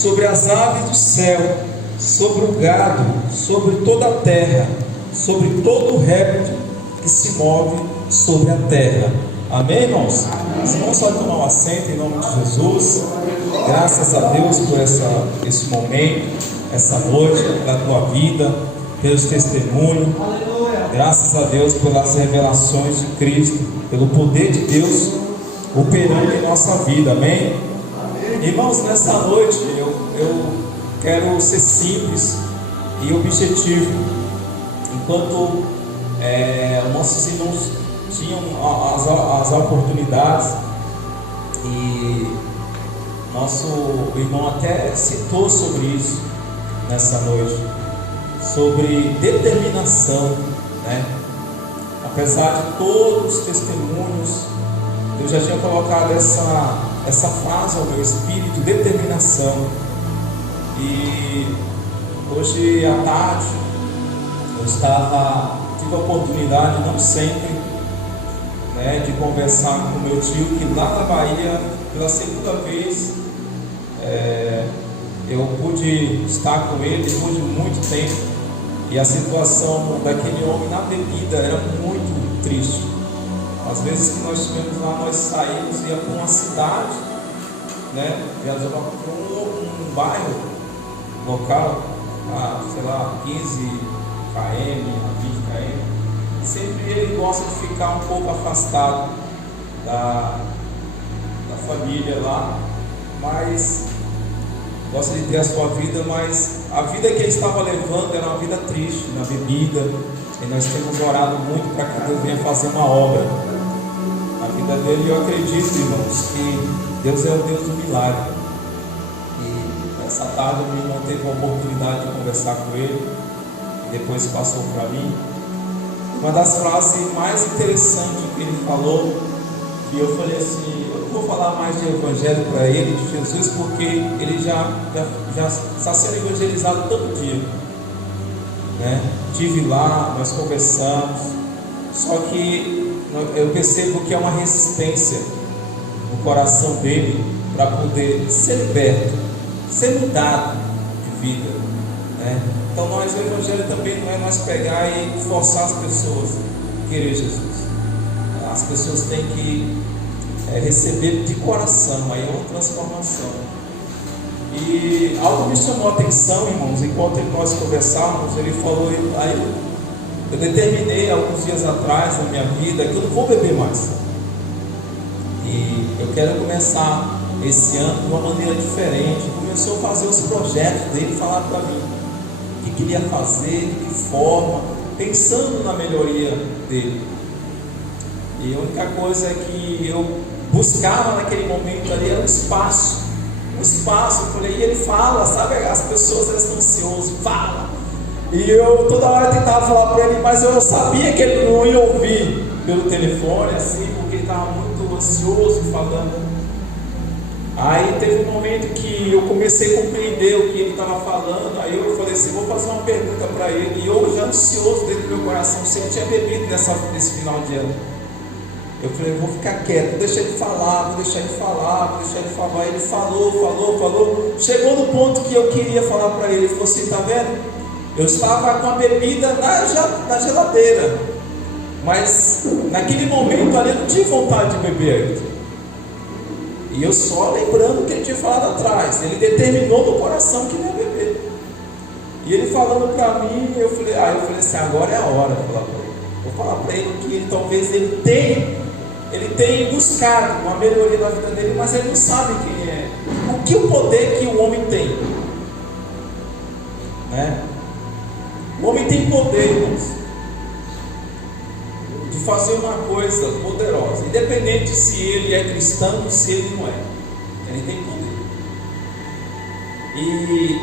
sobre as aves do céu, sobre o gado, sobre toda a terra, sobre todo o réptil que se move sobre a terra. Amém, irmãos? Os irmãos podem tomar um assento em nome de Jesus. Graças a Deus por esse momento, essa noite, pela tua vida, pelos testemunhos. Graças a Deus pelas revelações de Cristo, pelo poder de Deus operando em nossa vida. Amém? Irmãos, nessa noite eu quero ser simples e objetivo. Enquanto nossos irmãos tinham as oportunidades, e nosso irmão até citou sobre isso nessa noite, sobre determinação, né? Apesar de todos os testemunhos, eu já tinha colocado essa frase ao meu espírito, determinação. E hoje à tarde eu tive a oportunidade, não sempre, né, de conversar com meu tio, que lá na Bahia, pela segunda vez, eu pude estar com ele depois de muito tempo, e a situação daquele homem na bebida era muito triste. Às vezes que nós estivemos lá, nós saímos, ia para uma cidade, né, viajamos para um bairro local, a, sei lá, 15 km, a 20 km. Sempre ele gosta de ficar um pouco afastado da família lá, mas gosta de ter a sua vida, mas a vida que ele estava levando era uma vida triste, na bebida, e nós temos orado muito para que Deus venha fazer uma obra na vida dele. Eu acredito, irmãos, que Deus é o Deus do milagre. E essa tarde o meu irmão teve a oportunidade de conversar com ele, depois passou para mim. Uma das frases mais interessantes que ele falou, e eu falei assim, eu não vou falar mais de evangelho para ele, de Jesus, porque ele já está sendo evangelizado todo dia, né? Estive lá, nós conversamos, só que eu percebo que é uma resistência no coração dele para poder ser liberto, ser mudado de vida, né? Então o evangelho também não é nós pegar e forçar as pessoas a querer Jesus. As pessoas têm que receber de coração, aí é uma transformação. E algo me chamou a atenção, irmãos, enquanto nós conversávamos, ele falou, aí eu determinei alguns dias atrás na minha vida que eu não vou beber mais. E eu quero começar esse ano de uma maneira diferente. Começou a fazer os projetos dele, falar para mim o que queria fazer, de que forma, pensando na melhoria dele. E a única coisa que eu buscava naquele momento ali era um espaço. Eu falei, e ele fala, sabe, as pessoas elas estão ansiosas, fala. E eu toda hora tentava falar para ele, mas eu sabia que ele não ia ouvir pelo telefone, assim, porque ele estava muito ansioso falando. Aí teve um momento que eu comecei a compreender o que ele estava falando. Aí eu falei assim, vou fazer uma pergunta para ele. E eu já ansioso dentro do meu coração, se ele tinha bebido nesse final de ano. Eu falei, vou ficar quieto, vou deixar ele falar. Ele falou. Chegou no ponto que eu queria falar para ele. Ele falou assim, tá vendo? Eu estava com a bebida na geladeira, mas naquele momento ali eu não tinha vontade de beber ainda. E eu só lembrando o que ele tinha falado atrás. Ele determinou no coração que não ia beber. E ele falando para mim, eu falei assim, agora é a hora de falar para ele. Vou falar para ele que talvez ele tenha buscado uma melhoria na vida dele, mas ele não sabe quem é. O poder que o homem tem, né? O homem tem poder, irmãos, de fazer uma coisa poderosa, independente se ele é cristão ou se ele não é. Ele tem poder. E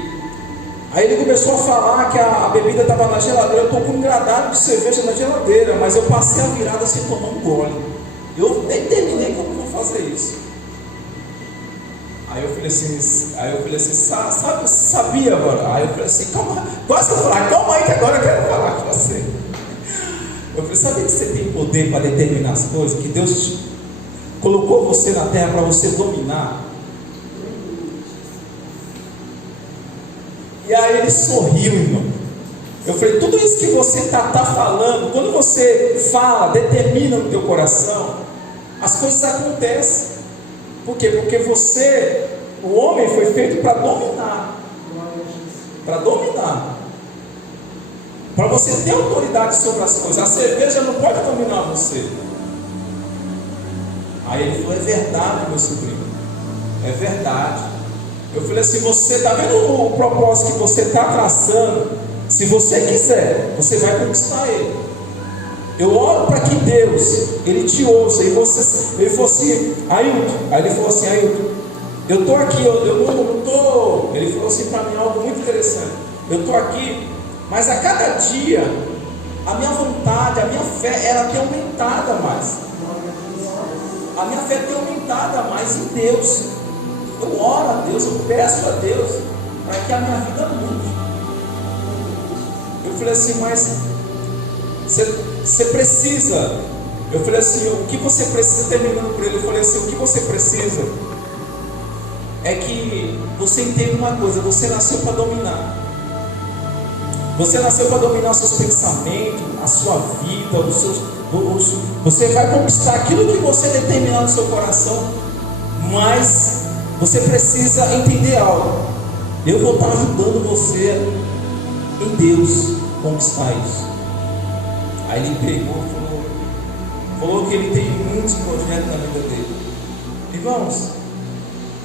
aí ele começou a falar que a bebida estava na geladeira. Eu estou com um gradado de cerveja na geladeira, mas eu passei a virada sem tomar um gole. Eu nem terminei como vou fazer isso. Aí eu falei assim, sabia agora? Aí eu falei assim, calma, quase que eu falei, calma aí que agora eu quero falar com você. Eu falei, sabia que você tem poder para determinar as coisas? Que Deus colocou você na terra para você dominar? E aí ele sorriu, irmão. Eu falei, tudo isso que você está falando, quando você fala, determina no teu coração, as coisas acontecem. Por quê? Porque você, o homem foi feito para dominar. Para dominar. Para você ter autoridade sobre as coisas. A cerveja não pode dominar você. Aí ele falou, é verdade, meu sobrinho. É verdade. Eu falei assim, você está vendo o propósito que você está traçando? Se você quiser, você vai conquistar ele. Eu oro para que Deus, Ele te ouça. E você, ele falou assim, Ailton. Aí ele falou assim, Ailton, eu estou aqui, eu não estou. Ele falou assim para mim algo muito interessante. Eu estou aqui, mas a cada dia, a minha vontade, a minha fé, ela tem aumentada mais. A minha fé tem aumentado mais em Deus. Eu oro a Deus, eu peço a Deus para que a minha vida mude. Eu falei assim, mas você precisa. Eu falei assim, o que você precisa, terminando por ele, eu falei assim, o que você precisa é que você entenda uma coisa, você nasceu para dominar. Você nasceu para dominar os seus pensamentos, a sua vida, você vai conquistar aquilo que você determinar no seu coração, mas você precisa entender algo. Eu vou estar ajudando você em Deus conquistar isso. Aí ele pegou e falou que ele tem muitos projetos na vida dele. Irmãos,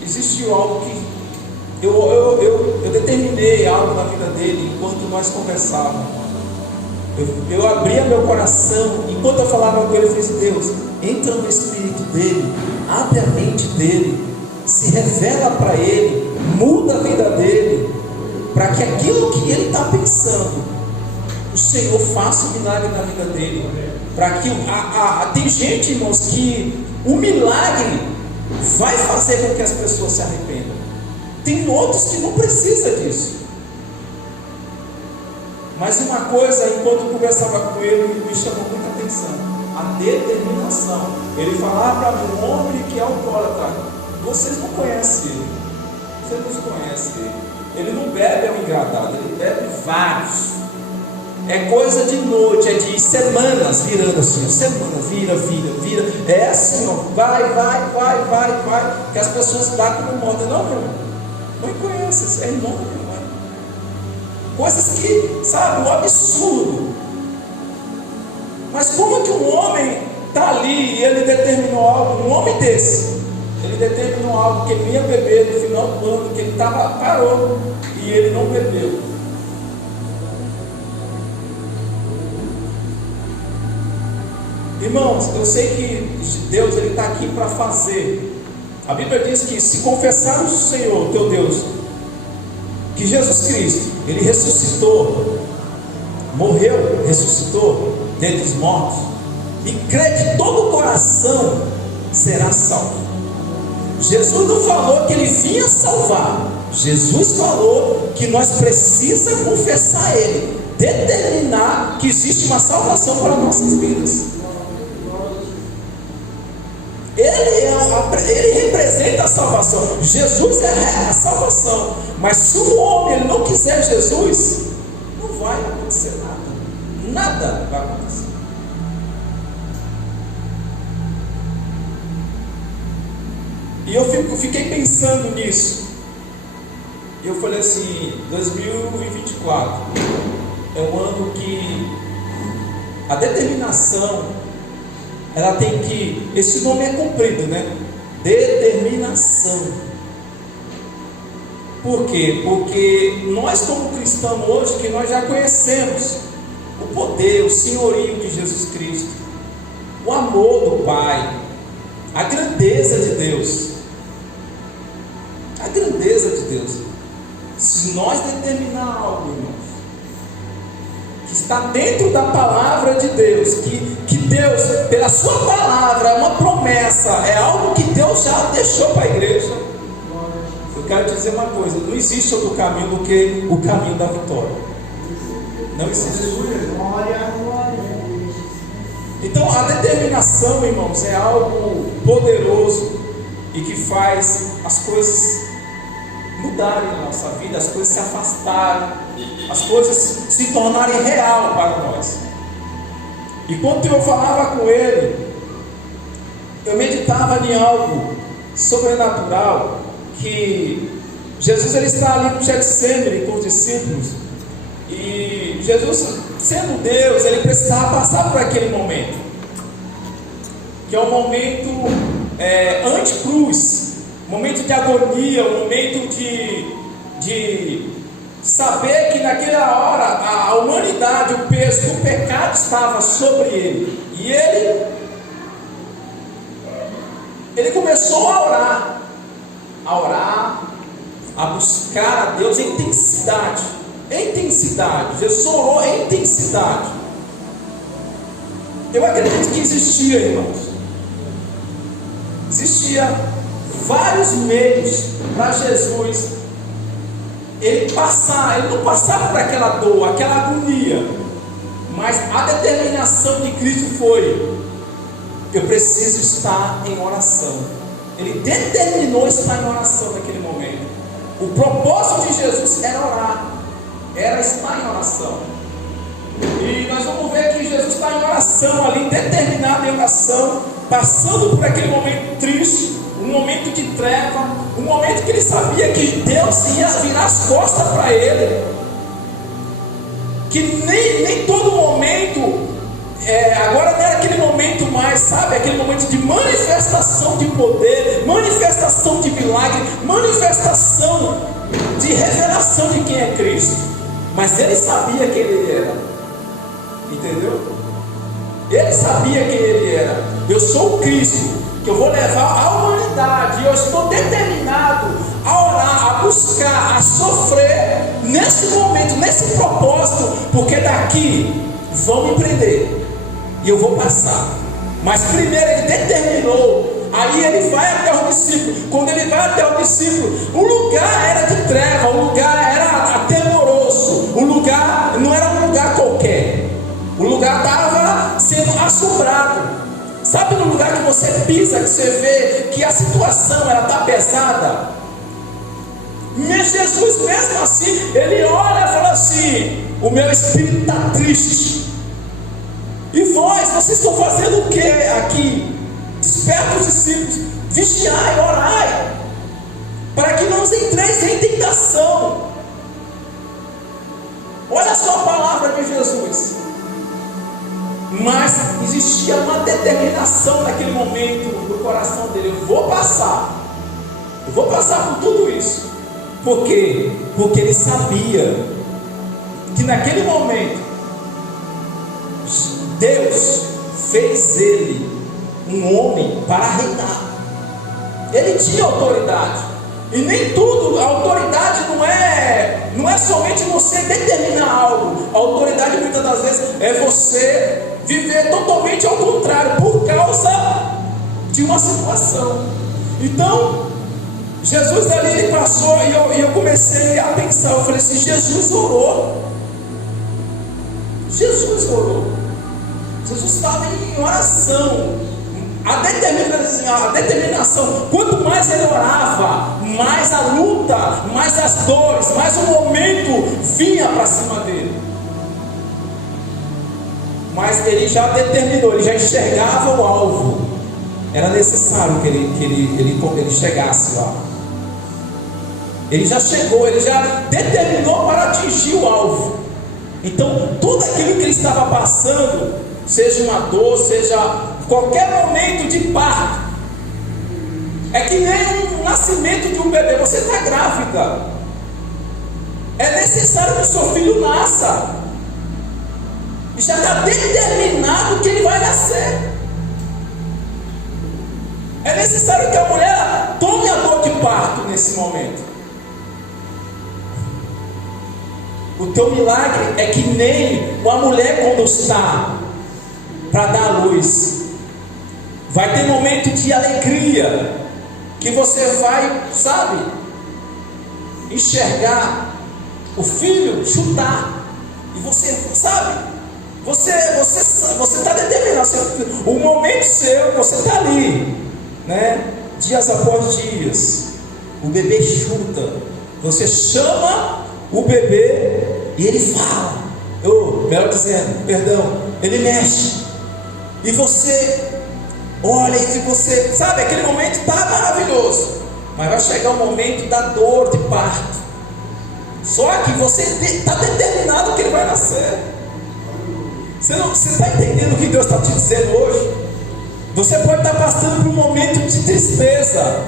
existiu algo que eu determinei algo na vida dele enquanto nós conversávamos. Eu abria meu coração, enquanto eu falava com ele, eu falei, Deus, entra no espírito dele, abre a mente dele, se revela para ele, muda a vida dele, para que aquilo que ele está pensando, o Senhor faça um milagre na vida dele. Para que tem gente, irmãos, que o milagre vai fazer com que as pessoas se arrependam. Tem outros que não precisam disso. Mas uma coisa, enquanto eu conversava com ele, me chamou muita atenção: a determinação. Ele falava para mim, um homem que é alcoólatra, vocês não conhecem ele. Vocês não conhecem ele. Ele não bebe ao engradado, ele bebe vários. É coisa de noite, é de semanas virando assim, semana, vira. É assim, ó, vai, que as pessoas batem no morto. Não, meu irmão, não conhece, é irmão, meu irmão. Coisas que, sabe, um absurdo. Mas como que um homem está ali e ele determinou algo, um homem desse, ele determinou algo que ele ia beber no final do ano, que ele parou e ele não bebeu. Irmãos, eu sei que Deus está aqui para fazer. A Bíblia diz que se confessarmos o Senhor, teu Deus, que Jesus Cristo, Ele ressuscitou, morreu, ressuscitou dentre os mortos, e crê de todo o coração, será salvo. Jesus não falou que Ele vinha salvar. Jesus falou que nós precisamos confessar Ele, determinar que existe uma salvação para nossas vidas. Ele representa a salvação. Jesus é a salvação. Mas se o homem ele não quiser Jesus, não vai acontecer nada. Nada vai acontecer. E eu fiquei pensando nisso. E eu falei assim, 2024 é um ano que a determinação, ela tem que, esse nome é comprido, né? Determinação. Por quê? Porque nós como cristãos hoje, que nós já conhecemos o poder, o senhorio de Jesus Cristo, o amor do Pai, a grandeza de Deus, se nós determinar algo, irmãos, que está dentro da palavra de Deus, que Deus, pela sua palavra, é uma promessa, é algo que Deus já deixou para a igreja. Eu quero te dizer uma coisa: não existe outro caminho do que o caminho da vitória. Não existe. Então a determinação, irmãos, é algo poderoso e que faz as coisas mudar. mudarem na nossa vida, as coisas se afastarem, as coisas se tornarem real para nós. E quando eu falava com ele, eu meditava em algo sobrenatural, que Jesus ele está ali no Getsemane com os discípulos, e Jesus, sendo Deus, ele precisava passar por aquele momento, que é um momento anticruz, momento de agonia, um momento de saber que naquela hora a humanidade, o peso do pecado estava sobre ele, e ele começou a orar, a buscar a Deus em intensidade. Jesus orou em intensidade. Eu acredito que existia, irmãos, vários meios para Jesus ele não passava por aquela dor, aquela agonia, mas a determinação de Cristo foi: eu preciso estar em oração. Ele determinou estar em oração naquele momento. O propósito de Jesus era orar, era estar em oração. E nós vamos ver que Jesus está em oração ali, determinado em oração, passando por aquele momento triste, um momento de treva, um momento que ele sabia que Deus ia virar as costas para ele, que nem todo momento, agora não era aquele momento mais, sabe, aquele momento de manifestação de poder, manifestação de milagre, manifestação de revelação de quem é Cristo, mas ele sabia quem ele era, entendeu? Ele sabia quem ele era. Eu sou o Cristo, que eu vou levar a humanidade, e eu estou determinado a orar, a buscar, a sofrer nesse momento, nesse propósito, porque daqui vão me prender e eu vou passar. Mas primeiro ele determinou, aí ele vai até o discípulo. Quando ele vai até o discípulo, o lugar era de treva, o lugar era atemoroso, o lugar não era um lugar qualquer, o lugar estava sendo assombrado. Sabe, no lugar que você pisa, que você vê que a situação está pesada? Mas Jesus, mesmo assim, ele olha e fala assim: o meu espírito está triste. E vocês estão fazendo o que aqui? Desperta os discípulos, vigiai, orai, para que não os entreis em tentação. Olha só a palavra de Jesus. Mas existia uma determinação naquele momento no coração dele: eu vou passar por tudo isso. Por quê? Porque ele sabia que naquele momento Deus fez ele um homem para reinar. Ele tinha autoridade. E nem tudo, a autoridade não é somente você determinar algo. A autoridade muitas das vezes é você viver totalmente ao contrário, por causa de uma situação. Então, Jesus ali, ele passou, e eu comecei a pensar, eu falei assim: Jesus orou. Jesus estava em oração. A determinação, quanto mais ele orava, mais a luta, mais as dores, mais o momento vinha para cima dele. Mas ele já determinou, ele já enxergava o alvo. Era necessário que ele chegasse lá. Ele já chegou, ele já determinou para atingir o alvo. Então, tudo aquilo que ele estava passando, seja uma dor, seja qualquer momento de parto, é que nem um nascimento de um bebê. Você está grávida, é necessário que o seu filho nasça, e já está determinado que ele vai nascer. É necessário que a mulher tome a dor de parto nesse momento. O teu milagre é que nem uma mulher quando está para dar à luz. Vai ter momento de alegria, que você vai, sabe, enxergar o filho chutar, e você, sabe, você está determinado, o momento seu, você está ali, né? Dias após dias, o bebê chuta, Você chama o bebê e ele fala, ou melhor dizendo, perdão, ele mexe. E você olha e você, sabe, aquele momento está maravilhoso, mas vai chegar o momento da dor de parto. Só que você está determinado que ele vai nascer. Você está entendendo o que Deus está te dizendo hoje? Você pode estar passando por um momento de tristeza,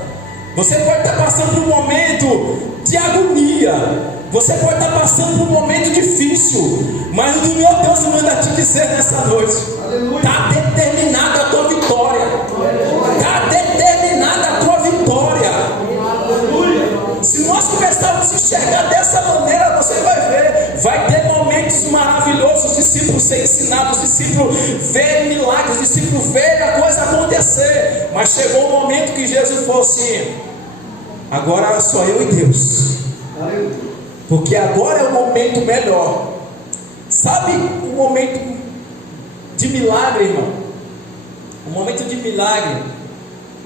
você pode estar passando por um momento de agonia, você pode estar passando por um momento difícil, mas o meu Deus manda te dizer nessa noite: está determinada a tua vitória, está determinada a tua vitória. Se nós começarmos a enxergar dessa maneira, você vai ver, vai ter momentos maravilhosos, os discípulos serem ensinados, os discípulos verem milagres, os discípulos verem a coisa acontecer. Mas chegou um momento que Jesus falou assim: agora só eu e Deus, porque agora é o momento melhor. Sabe o momento de milagre, irmão? O momento de milagre,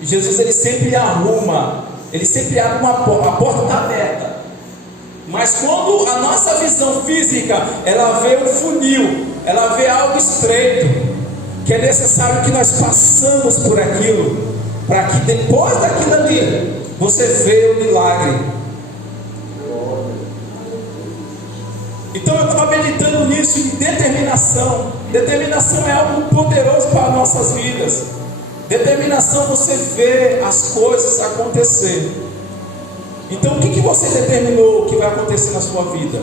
Jesus ele sempre arruma, ele sempre abre uma porta, a porta está aberta. Mas quando a nossa visão física, ela vê um funil, ela vê algo estreito, que é necessário que nós passamos por aquilo, para que depois daquilo ali, você vê o milagre. Então eu estava meditando nisso, em determinação. Determinação é algo poderoso para nossas vidas. Determinação, você vê as coisas acontecer. Então o que você determinou que vai acontecer na sua vida?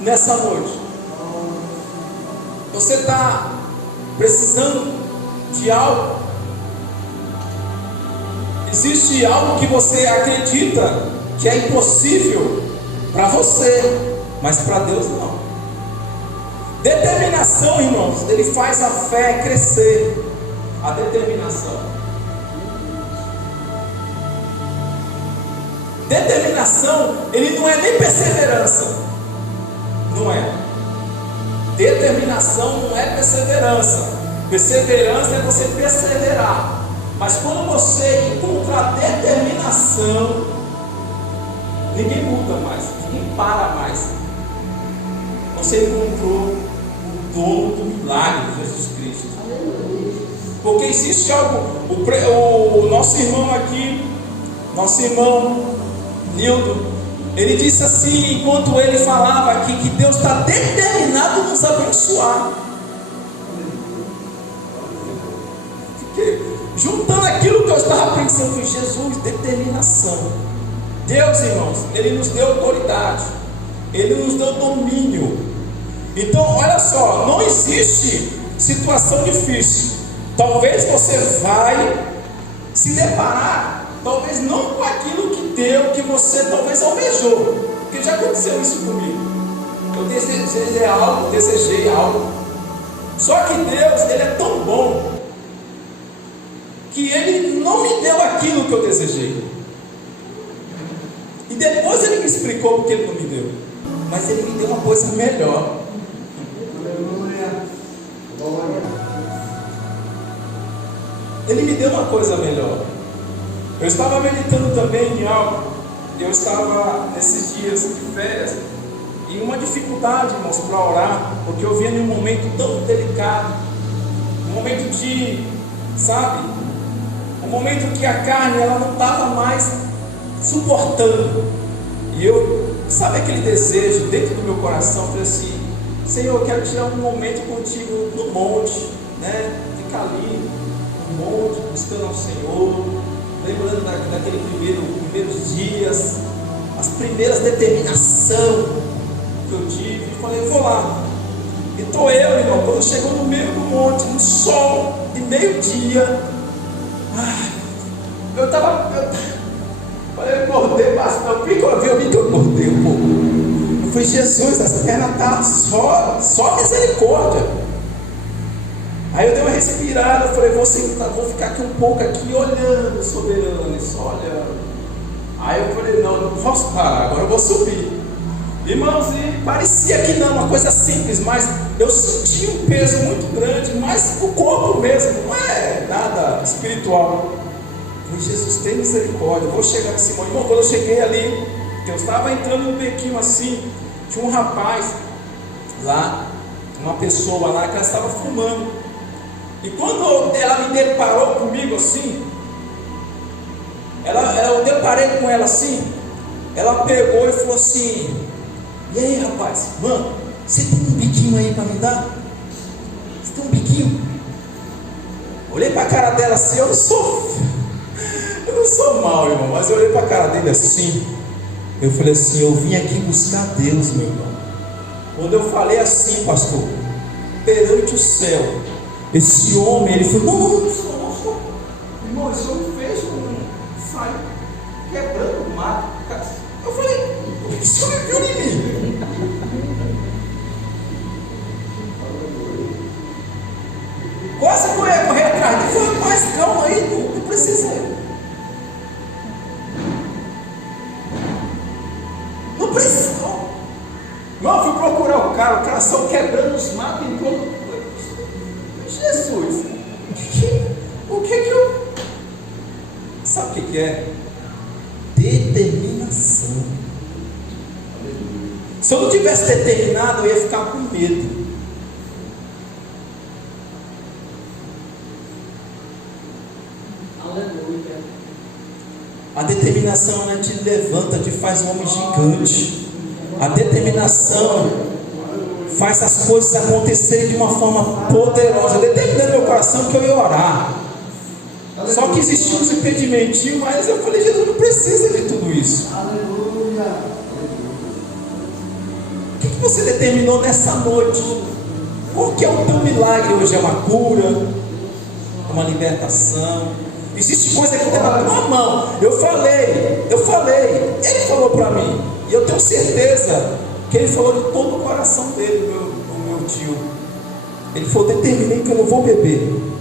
Nessa noite, você está precisando de algo? Existe algo que você acredita que é impossível para você, mas para Deus não. Determinação, irmãos, ele faz a fé crescer. A determinação. Determinação, ele não é nem perseverança. Não é. Determinação não é perseverança. Perseverança é você perseverar. Mas quando você encontra a determinação, ninguém muda mais, ninguém para mais. Você encontrou o dono do milagre, Jesus Cristo. Porque existe algo, o nosso irmão aqui, nosso irmão Nildo, ele disse assim, enquanto ele falava aqui, que Deus está determinado a nos abençoar. Fiquei juntando aquilo que eu estava pensando, foi Jesus, determinação. Deus, irmãos, ele nos deu autoridade, ele nos deu domínio. Então, olha só, não existe situação difícil. Talvez você vai se deparar, talvez não com aquilo que deu, que você talvez almejou, porque já aconteceu isso comigo. Eu desejei algo. Só que Deus, ele é tão bom, que ele não me deu aquilo que eu desejei. E depois ele me explicou porque ele não me deu. Mas ele me deu uma coisa melhor. Ele me deu uma coisa melhor. Eu estava meditando também em algo. Eu estava nesses dias de férias em uma dificuldade, irmãos, para orar, porque eu vinha em um momento tão delicado, um momento de, sabe, um momento que a carne ela não estava mais suportando. E eu, sabe aquele desejo dentro do meu coração? Eu falei assim: Senhor, eu quero tirar um momento contigo no monte, né? Ficar ali no monte, buscando ao Senhor, lembrando daqueles primeiros dias, as primeiras determinações que eu tive. E falei, vou lá. E estou eu, irmão, quando chegou no meio do monte, no sol de meio-dia, eu engordei bastante. Eu vi que eu engordei um pouco. Eu falei, Jesus, essa perna está só misericórdia. Aí eu dei uma respirada, eu falei, vou ficar aqui um pouco aqui olhando, soberano, só olhando. Aí eu falei, não posso parar, agora eu vou subir. Irmãos, e parecia que não, uma coisa simples, mas eu senti um peso muito grande, mas o corpo mesmo, não é nada espiritual. Jesus, tem misericórdia, eu vou chegar em Simão. Irmão, quando eu cheguei ali, que eu estava entrando no bequinho assim, tinha um rapaz lá, uma pessoa lá, que ela estava fumando. E quando ela me deparou comigo assim, eu deparei com ela assim, ela pegou e falou assim: e aí, rapaz, mano, você tem um biquinho aí para me dar? Você tem um biquinho? Olhei para a cara dela assim, eu não sou mal, irmão, mas eu olhei para a cara dele assim, eu falei assim: eu vim aqui buscar Deus, meu irmão. Quando eu falei assim, pastor, perante o céu, esse homem, ele falou: não sou. Irmão, esse homem fez saiu quebrando o mato. Eu falei: o que esse homem viu em mim? Quase que eu ia correr atrás dele. Falei: mas calma aí, não precisa. Não precisa. Não, eu fui procurar o cara saiu quebrando os matos e quando. Jesus, o que eu. Sabe o que é? Determinação. Se eu não tivesse determinado, eu ia ficar com medo. Aleluia. A determinação, ela te levanta, te faz um homem gigante. A determinação faz as coisas acontecerem de uma forma poderosa. Eu determinei no meu coração que eu ia orar. Só que existiam uns impedimentos, mas eu falei: Jesus não precisa de tudo isso. Aleluia. O que você determinou nessa noite? Qual que é o teu milagre hoje? É uma cura? É uma libertação? Existe coisa que está na tua mão. Eu falei, ele falou para mim, e eu tenho certeza que ele falou de todo o coração dele, o meu tio. Ele falou: determinei que eu não vou beber.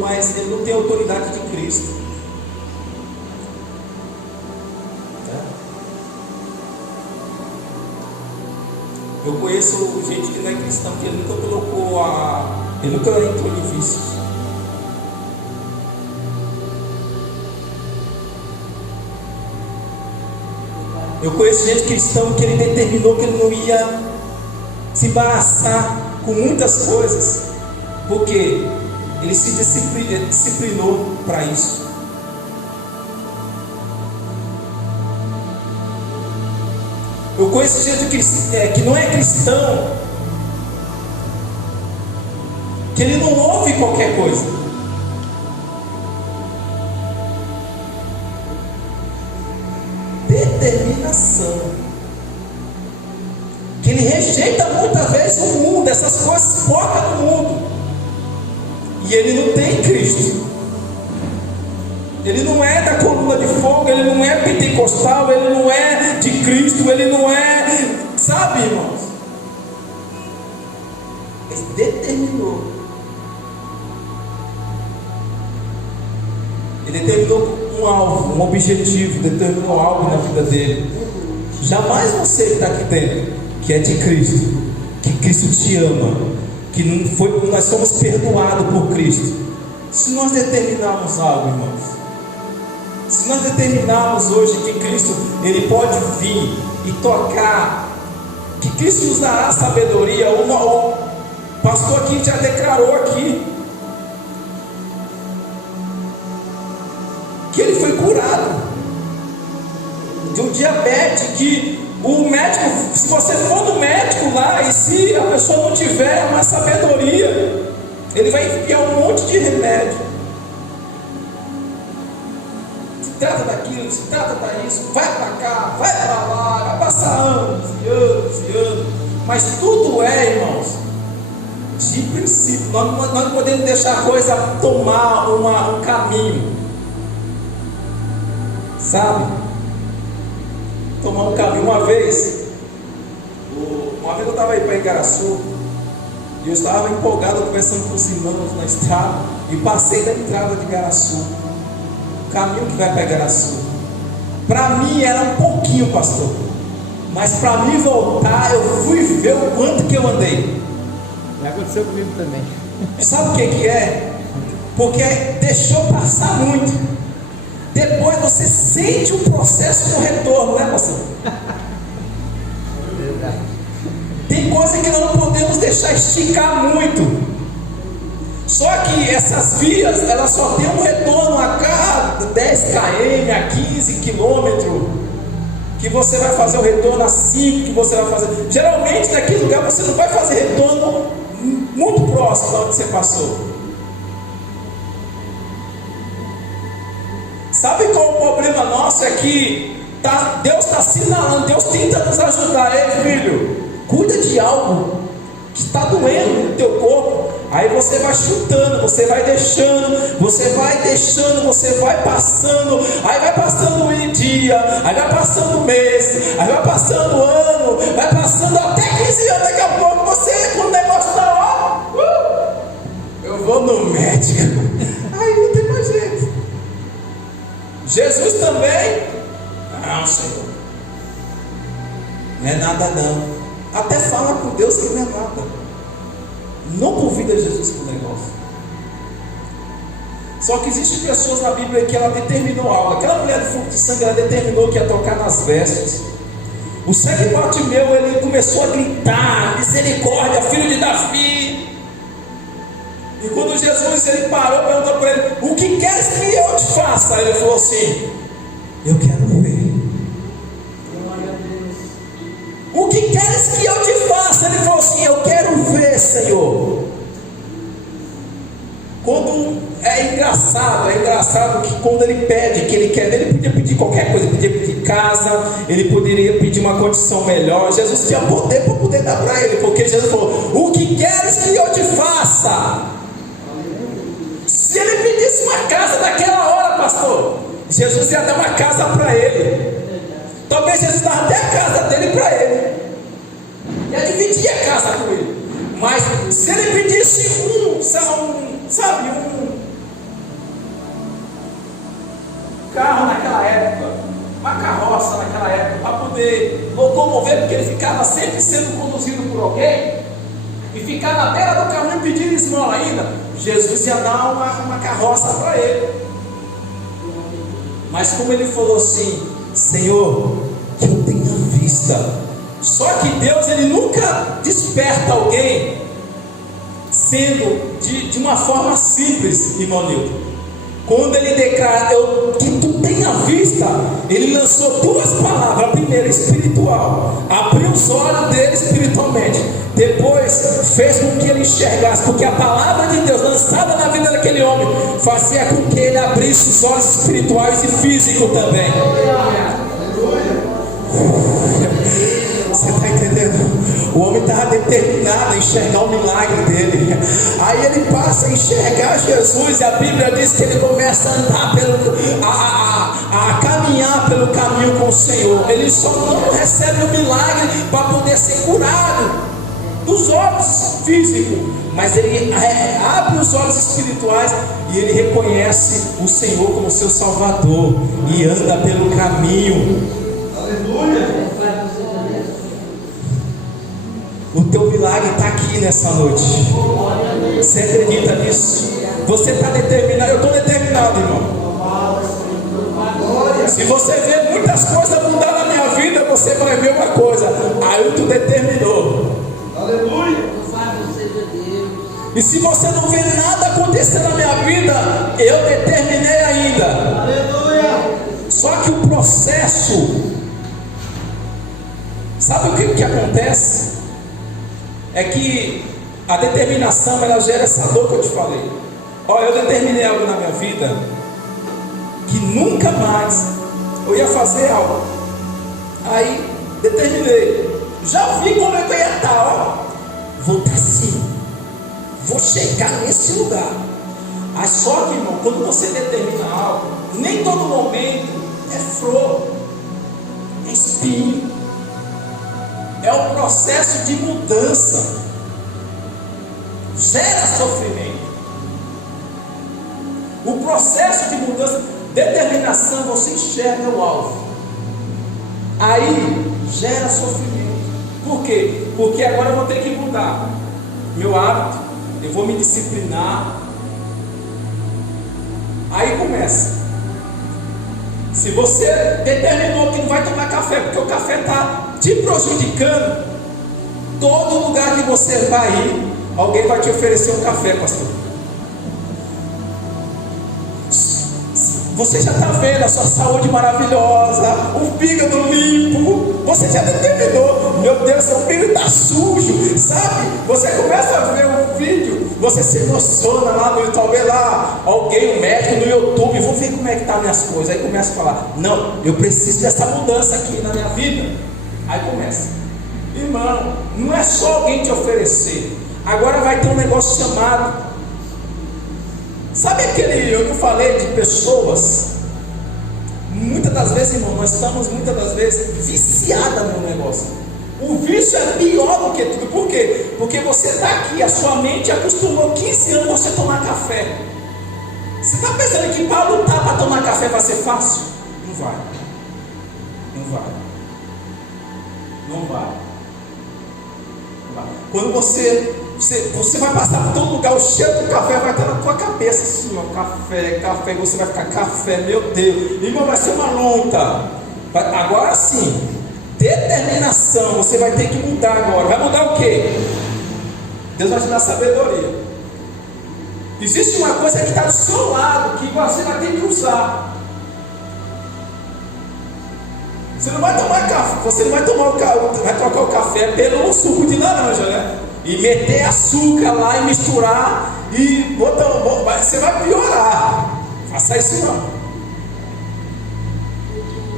Mas ele não tem autoridade de Cristo. Eu conheço gente que não é cristã, que ele nunca colocou ele nunca entrou em vícios. Eu conheço gente cristã que ele determinou que ele não ia se embaraçar com muitas coisas, porque ele se disciplinou para isso. Eu conheço gente que não é cristão, que ele não ouve qualquer coisa. Determinação. Que ele rejeita muitas vezes o mundo, essas coisas fora do mundo. E ele não tem Cristo. Ele não é da coluna de fogo, ele não é pentecostal, ele não é de Cristo, ele não é, sabe, irmãos? Ele determinou. Ele determinou um alvo, um objetivo, determinou algo na vida dele. Jamais você está aqui dentro, que é de Cristo, que Cristo te ama, que nós somos perdoados por Cristo. Se nós determinarmos algo, irmãos, se nós determinarmos hoje que Cristo, Ele pode vir e tocar, que Cristo nos dará sabedoria, o pastor aqui já declarou aqui, que ele foi curado de um diabetes, que o médico, se você for no médico lá, e se a pessoa não tiver uma sabedoria, ele vai enviar um monte de remédio. Se trata daquilo, se trata disso, vai para cá, vai para lá, vai passar anos e anos e anos. Mas tudo é, irmãos, de princípio. Nós não podemos deixar a coisa tomar um caminho, sabe? Tomar um caminho. Uma vez eu estava aí para Igaraçu, e eu estava empolgado conversando com os irmãos na estrada, e passei da entrada de Igaraçu, o caminho que vai para Igaraçu. Para mim era um pouquinho, pastor, mas para mim voltar, eu fui ver o quanto que eu andei. Já aconteceu comigo também. Sabe o que é? porque deixou passar muito. Depois você sente o processo do retorno, né, pastor? Tem coisa que nós não podemos deixar esticar muito. Só que essas vias, elas só têm um retorno a cada 10 km, a 15 km, que você vai fazer o retorno, a 5 que você vai fazer. Geralmente naquele lugar você não vai fazer retorno muito próximo de onde você passou. Sabe qual o problema nosso? É que Deus está assinalando, Deus tenta nos ajudar. Ei, filho, cuida de algo que está doendo no teu corpo. Aí você vai chutando, você vai deixando, você vai passando, aí vai passando um dia, aí vai passando um mês, aí vai passando um ano, vai passando até 15 anos. Daqui a pouco você, quando o negócio está, eu vou no médico, aí não tem mais jeito. Jesus também, não, Senhor, não é nada não. Até fala com Deus que não é nada. Não convida Jesus para o negócio. Só que existem pessoas na Bíblia que ela determinou algo. Aquela mulher do fluxo de sangue, ela determinou que ia tocar nas vestes. O cego Bartimeu, ele começou a gritar: misericórdia, filho de Davi. E quando Jesus ele parou, perguntou para ele: o que queres que eu te faça? Ele falou assim: eu quero ver. O que queres que eu te faça? Ele falou assim: eu quero ver, Senhor. Quando é engraçado que quando ele pede, que ele quer, ele podia pedir qualquer coisa, ele podia pedir casa, ele poderia pedir uma condição melhor. Jesus tinha poder para poder dar para ele, porque Jesus falou: o que queres que eu te faça? Se ele pedisse uma casa naquela hora, pastor, Jesus ia dar uma casa para ele. Talvez Jesus dava até a casa dele para ele, ia dividir a casa com ele. Mas se ele pedisse um carro naquela época, uma carroça naquela época, para poder locomover, porque ele ficava sempre sendo conduzido por alguém, e ficar na beira do caminho pedindo esmola ainda, Jesus ia dar uma carroça para ele. Mas como ele falou assim: Senhor, que eu tenha vista. Só que Deus, ele nunca desperta alguém sendo de uma forma simples, irmão Nilton. Quando ele declara que tu tenha vista, ele lançou duas palavras. A primeira, espiritual, abriu os olhos dele espiritualmente. Depois fez com que ele enxergasse, porque a palavra de Deus lançada na vida daquele homem fazia com que ele abrisse os olhos espirituais e físicos também. Você está entendendo? O homem estava determinado a enxergar o milagre dele. Aí ele passa a enxergar Jesus, e a Bíblia diz que ele começa a andar a caminhar pelo caminho com o Senhor. Ele só não recebe o milagre para poder ser curado dos olhos físicos, mas ele abre os olhos espirituais e ele reconhece o Senhor como seu Salvador e anda pelo caminho. Aleluia! O teu milagre está aqui nessa noite. Você acredita nisso? Você está determinado? Eu estou determinado, irmão. Se você vê muitas coisas mudar na minha vida, você vai ver uma coisa: Ailton determinou. Aleluia. E se você não vê nada acontecer na minha vida, eu determinei ainda. Aleluia. Só que o processo, sabe o que acontece? É que a determinação, ela gera essa dor que eu te falei. Olha, eu determinei algo na minha vida que nunca mais eu ia fazer algo. Aí determinei, já vi como é que eu ia estar, vou estar assim, vou chegar nesse lugar. Aí só que, irmão, quando você determina algo, nem todo momento é flor, é espinho. É o processo de mudança, gera sofrimento. O processo de mudança, determinação, você enxerga o alvo, aí gera sofrimento. Por quê? Porque agora eu vou ter que mudar meu hábito, eu vou me disciplinar, Aí começa. Se você determinou que não vai tomar café, porque o café está te prejudicando, todo lugar que você vai ir, alguém vai te oferecer um café, pastor. Você já está vendo a sua saúde maravilhosa, o fígado limpo, você já determinou, meu Deus, seu filho está sujo, sabe? Você começa a ver um vídeo, você se emociona lá no YouTube, talvez lá alguém, um médico no YouTube, vou ver como é que está minhas coisas. Aí começa a falar, não, eu preciso dessa mudança aqui na minha vida. Aí começa, irmão, não é só alguém te oferecer, agora vai ter um negócio chamado, sabe aquele, eu falei de pessoas, muitas das vezes, irmão, nós estamos muitas das vezes viciadas no negócio. O vício é pior do que tudo. Por quê? Porque você está aqui, a sua mente acostumou 15 anos você tomar café. Você está pensando que para lutar para tomar café vai ser fácil? Não vai. Não vai. Não vai. Não vai. Quando você vai passar por todo lugar, o cheiro do café vai estar na tua cabeça assim, ó, café, você vai ficar café, meu Deus, irmão, vai ser uma luta. Agora sim, determinação, você vai ter que mudar agora. Vai mudar o quê? Deus vai te dar sabedoria. Existe uma coisa que está do seu lado, que você vai ter que usar. Você não vai tomar café, você não vai trocar o café pelo suco de laranja, né? E meter açúcar lá e misturar e você vai piorar. Faça isso não.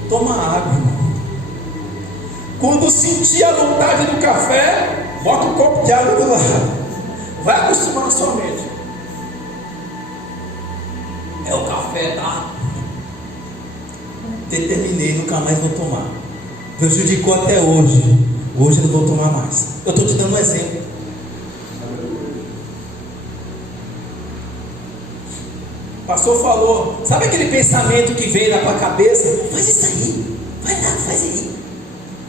Toma água, irmão. Quando sentir a vontade do café, bota um copo de água do lado. Vai acostumar a sua mente. É o café, tá? Determinei, nunca mais vou tomar. Prejudicou até hoje. Hoje eu não vou tomar mais. Eu estou te dando um exemplo. O pastor falou, sabe aquele pensamento que vem na tua cabeça? Faz isso aí, vai lá, faz aí.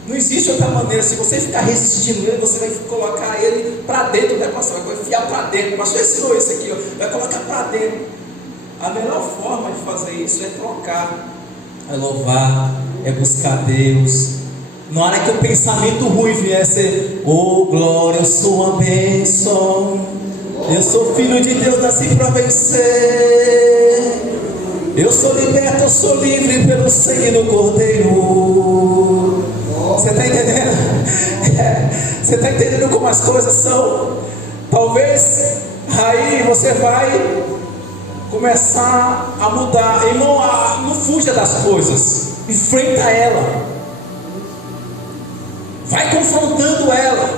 Não existe outra maneira. Se você ficar resistindo ele, você vai colocar ele para dentro, né, pastor? Vai enfiar para dentro. O pastor ensinou isso aqui, ó. Vai colocar para dentro. A melhor forma de fazer isso é trocar, é louvar, é buscar Deus. Na hora que o pensamento ruim vier, ser, oh glória, eu sou uma bênção, eu sou filho de Deus, nasci para vencer, eu sou liberto, eu sou livre pelo sangue do Cordeiro. Você está entendendo? Você está entendendo como as coisas são? Talvez aí você vai começar a mudar. Irmão, não fuja das coisas, enfrenta ela, vai confrontando ela,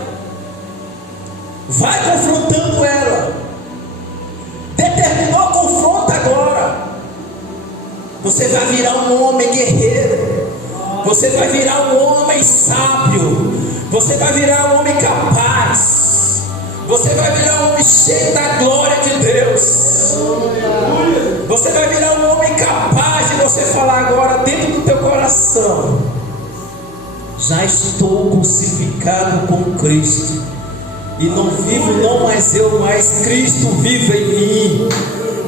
vai confrontando ela. Determinou, confronta agora. Você vai virar um homem guerreiro, você vai virar um homem sábio, você vai virar um homem capaz, você vai virar um homem cheio da glória de Deus. Você vai virar um homem capaz de você falar agora dentro do teu coração: já estou crucificado com Cristo, e não vivo não mais eu, mas Cristo vive em mim.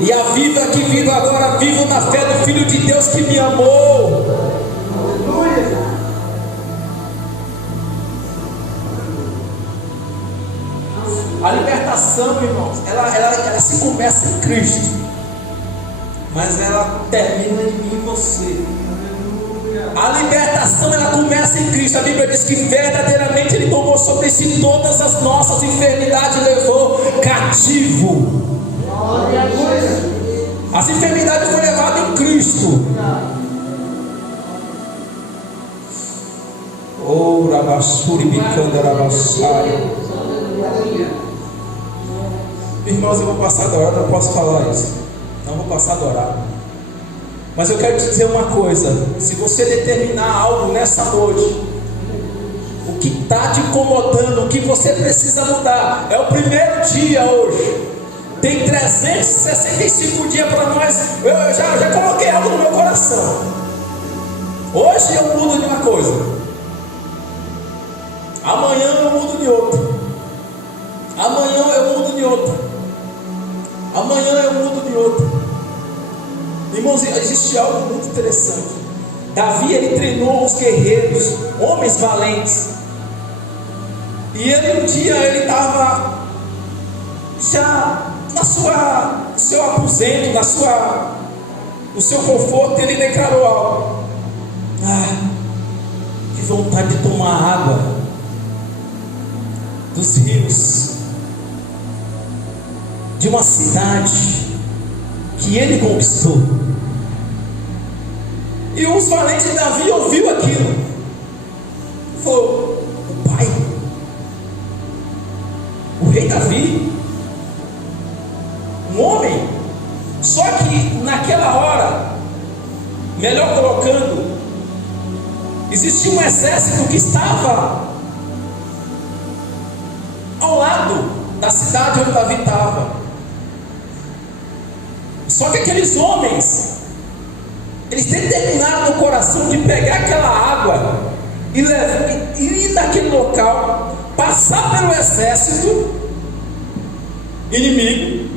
E a vida que vivo agora, vivo na fé do Filho de Deus que me amou. A libertação, irmãos, ela se começa em Cristo, mas ela termina em mim e você. A libertação, ela começa em Cristo. A Bíblia diz que verdadeiramente Ele tomou sobre si todas as nossas enfermidades e levou cativo. As enfermidades foram levadas em Cristo. Oh, Rabassuri Bicanda Rabassari. Irmãos, eu vou passar da hora, não posso falar isso. Não vou passar da hora. Mas eu quero te dizer uma coisa: se você determinar algo nessa noite, o que está te incomodando, o que você precisa mudar, é o primeiro dia hoje. Tem 365 dias para nós. Eu já coloquei algo no meu coração. Hoje eu mudo de uma coisa, amanhã eu mudo de outra, amanhã eu mudo de outra, amanhã eu mudo de outra. Irmãos, existe algo muito interessante. Davi, ele treinou os guerreiros, homens valentes. E ele, um dia, ele estava já no seu aposento, no seu conforto, ele declarou algo. Que vontade de tomar água dos rios de uma cidade que ele conquistou. E os valentes de Davi ouviu aquilo. Falou: o pai, o rei Davi, um homem. Só que naquela hora, melhor colocando, existia um exército que estava ao lado da cidade onde Davi estava. Só que aqueles homens, eles determinaram no coração de pegar aquela água e ir naquele local, passar pelo exército inimigo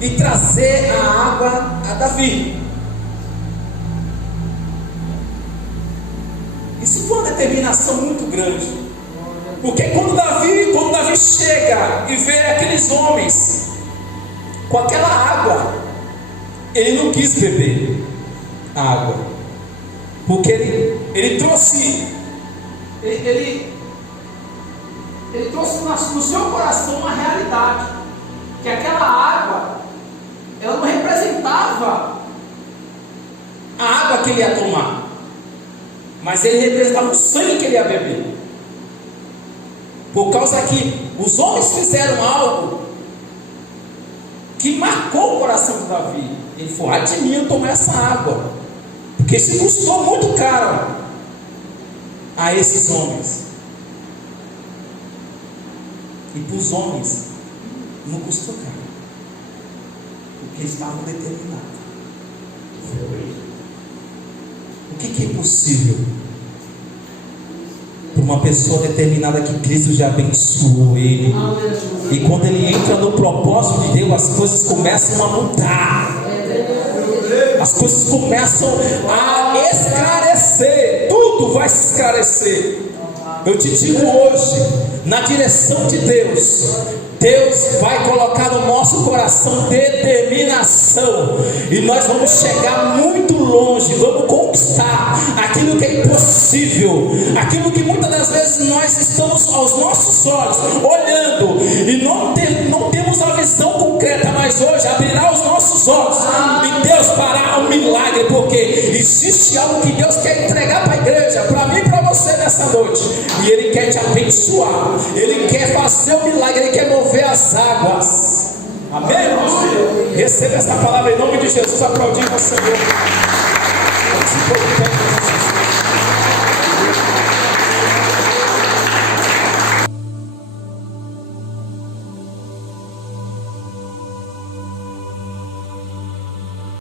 e trazer a água a Davi. Isso foi uma determinação muito grande, porque quando Davi chega e vê aqueles homens com aquela água, ele não quis beber a água, porque ele trouxe no seu coração uma realidade, que aquela água, ela não representava a água que ele ia tomar, mas ele representava o sangue que ele ia beber, por causa que os homens fizeram algo que marcou o coração de Davi. Ele falou: ai de mim eu tomar essa água, porque isso custou muito caro a esses homens. E para os homens não custou caro, porque eles estavam determinados. O que é possível para uma pessoa determinada, que Cristo já abençoou ele? E quando ele entra no propósito de Deus, as coisas começam a mudar, as coisas começam a esclarecer, tudo vai se esclarecer. Eu te digo hoje, na direção de Deus, Deus vai colocar no nosso coração determinação, e nós vamos chegar muito longe, vamos conquistar aquilo que é impossível, aquilo que muitas das vezes nós estamos aos nossos olhos olhando e não temos a visão concreta, mas hoje abrirá os nossos olhos e Deus fará um milagre, porque existe algo que Deus quer entregar para a igreja, para mim e para você nessa noite, e Ele quer te abençoar, Ele quer fazer um milagre, Ele quer mover as águas. Amém, irmãos? Receba essa palavra em nome de Jesus, aplaudindo o Senhor.